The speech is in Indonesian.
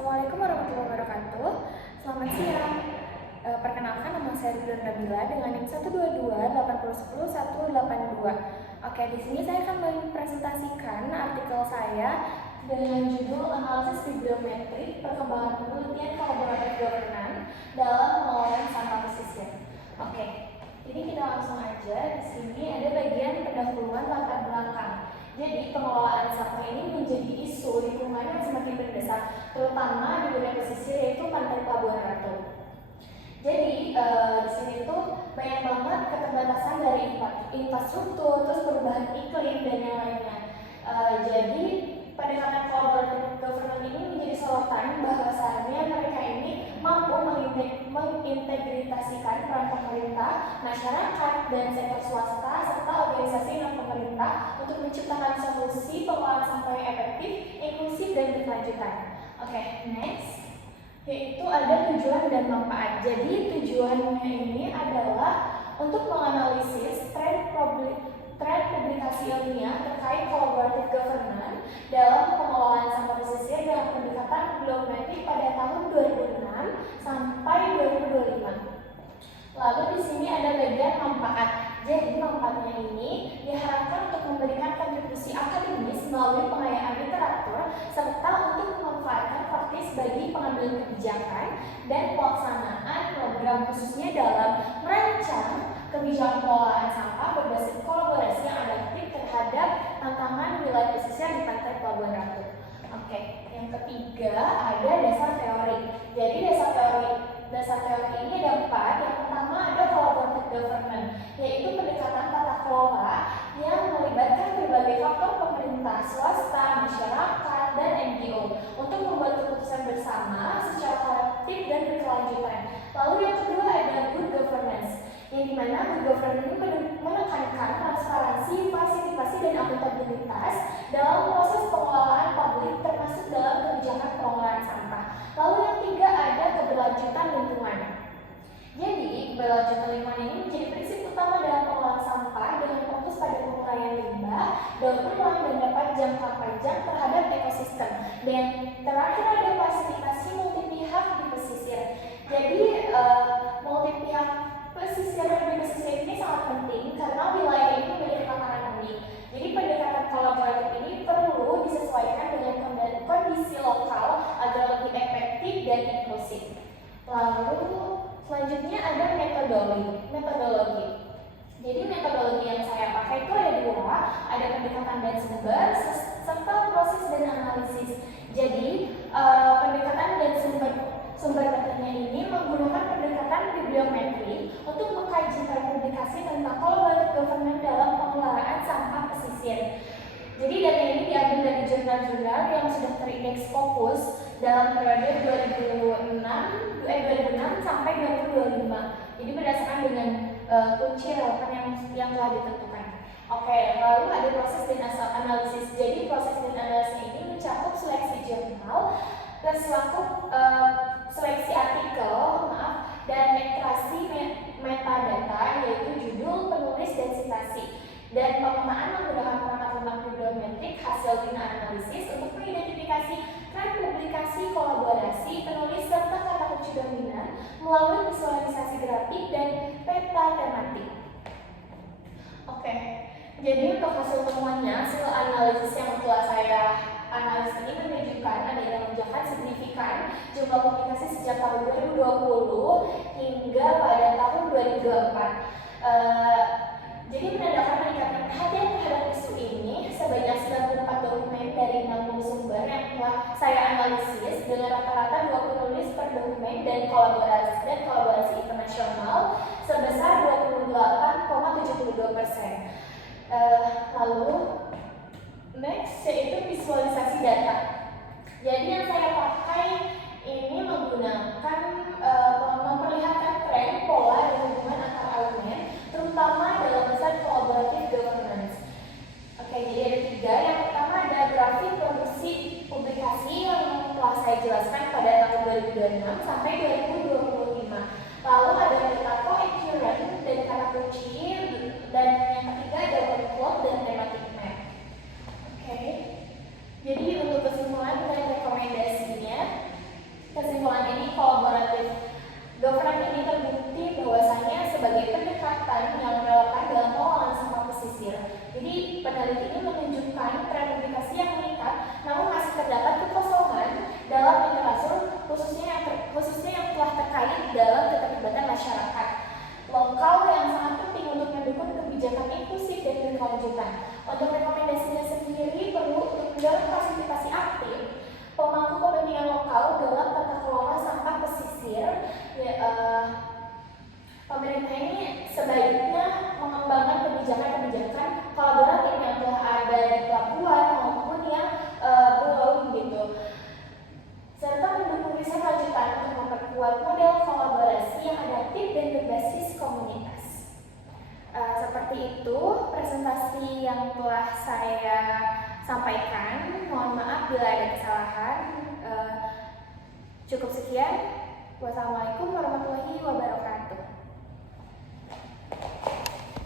Assalamualaikum warahmatullahi wabarakatuh. Selamat siang. Perkenalkan, nama saya Ridwan Nabila dengan NIM 1228010 182. Oke, di sini saya akan mempresentasikan artikel saya dengan judul Analisis Bibliometrik Perkembangan Penelitian Kolaboratif Governance dalam Pengelolaan Sampah Pesisir. Oke, jadi kita langsung aja. Di sini ada bagian pendahuluan latar belakang. Jadi pengelolaan sampah ini menjadi isu lingkungan yang semakin berdesak, terutama di wilayah pesisir yaitu Pantai Pelabuhan Ratu. Jadi di sini tuh banyak banget keterbatasan dari infrastruktur, terus perubahan iklim dan yang lainnya. Jadi pendekatan collaborative government ini menjadi sorotan bahwasannya mereka ini mampu mengintegrasikan peran pemerintah, masyarakat, dan sektor swasta serta organisasi non pemerintah untuk menciptakan solusi pengelolaan sampah yang efektif, inklusif, dan berkelanjutan. Oke, next. Yaitu ada tujuan dan manfaat. Jadi tujuannya ini adalah untuk menganalisis tren publikasi ilmiah terkait collaborative governance dalam pengelolaan sampah pesisir dengan pendekatan bibliometrik pada tahun 2006 sampai 2025. Lalu di sini ada bagian manfaat. Jadi manfaatnya ini diharapkan untuk memberikan kontribusi akademis melalui pengayaan literatur serta untuk memanfaatkan praktis bagi pengambilan kebijakan dan pelaksanaan program khususnya dalam merancang kebijakan pengelolaan sampah berbasis kolaborasi yang adaptif terhadap tantangan wilayah pesisir di Pantai Pelabuhan Ratu. Oke, yang ketiga ada dasar teori. Jadi dasar teori ini ada 4. Yang pertama ada collaborative government, yaitu pendekatan tata kelola yang melibatkan berbagai faktor pemerintah, swasta, masyarakat, dan NGO untuk membuat keputusan bersama secara kolektif dan berkelanjutan. Lalu yang kedua ada good governance, yang dimana good governance ini menekankan transparansi, partisipasi, dan akuntabilitas dalam proses pengelolaan publik termasuk dalam kebijakan pengelolaan sampah. Lalu yang tiga ada keberlanjutan lingkungan. Jadi keberlanjutan lingkungan ini menjadi prinsip utama dalam pengelolaan sampah dengan fokus pada pengurangan limbah, daur ulang, dan dapat jangka panjang terhadap ekosistem. Dan terakhir ada fasilitasi multi pihak di pesisir. Jadi multi pihak pesisir di pesisir ini sangat penting karena wilayah ini memiliki tantangan unik. Jadi pendekatan kolaboratif ini perlu disesuaikan dengan kondisi lokal agar lebih efektif dan inklusif. Lalu selanjutnya ada metodologi. Jadi metodologi yang saya pakai itu ada 2, ada pendekatan dan sumber serta proses dan analisis. Jadi pendekatan dan sumber datanya ini menggunakan pendekatan bibliometri untuk mengkaji publikasi tentang collaborative governance dalam pengelolaan sampah pesisir. Jadi data ini diambil dari jurnal-jurnal yang sudah terindeks fokus dalam periode 2006 sampai 2025. Jadi berdasarkan dengan kunci relevan yang telah ditentukan. Oke, lalu ada proses dan analisis. Jadi proses dan analisis ini mencakup seleksi jurnal, seleksi artikel, dan literasi metadata yaitu judul, penulis, dan citasi. Dan pemetaan menggunakan perangkat bibliometrik hasil bina analisis untuk mengidentifikasi tren publikasi, kolaborasi, penulis, serta kata kunci dominan melalui visualisasi grafik dan peta tematik. Oke, jadi untuk hasil temuannya, hasil analisis yang telah saya analisis ini menunjukkan adanya lonjakan signifikan jumlah publikasi sejak tahun 2020 hingga pada tahun 2024. Jadi menandakan meningkatnya perhatian terhadap isu ini sebanyak 94 dokumen dari 60 sumber yang telah saya analisis dengan rata-rata 20 penulis per dokumen dan kolaborasi internasional sebesar 28,72%. Lalu next yaitu visualisasi data. Jadi yang saya pakai ini menggunakan memperlihatkan tren, pola, dan hubungan antar elemen, terutama dalam besar collaborative governance. Oke, jadi ada 3. Yang pertama ada grafik produksi publikasi yang telah saya jelaskan pada tahun 2026 sampai 2025. Lalu ada data co-occurrence dan kata kunci, dan yang ketiga ada workflow dan thematic map. Oke, jadi untuk kesimpulan dan rekomendasinya, telah saya sampaikan. Mohon maaf bila ada kesalahan. Cukup sekian. Wassalamualaikum.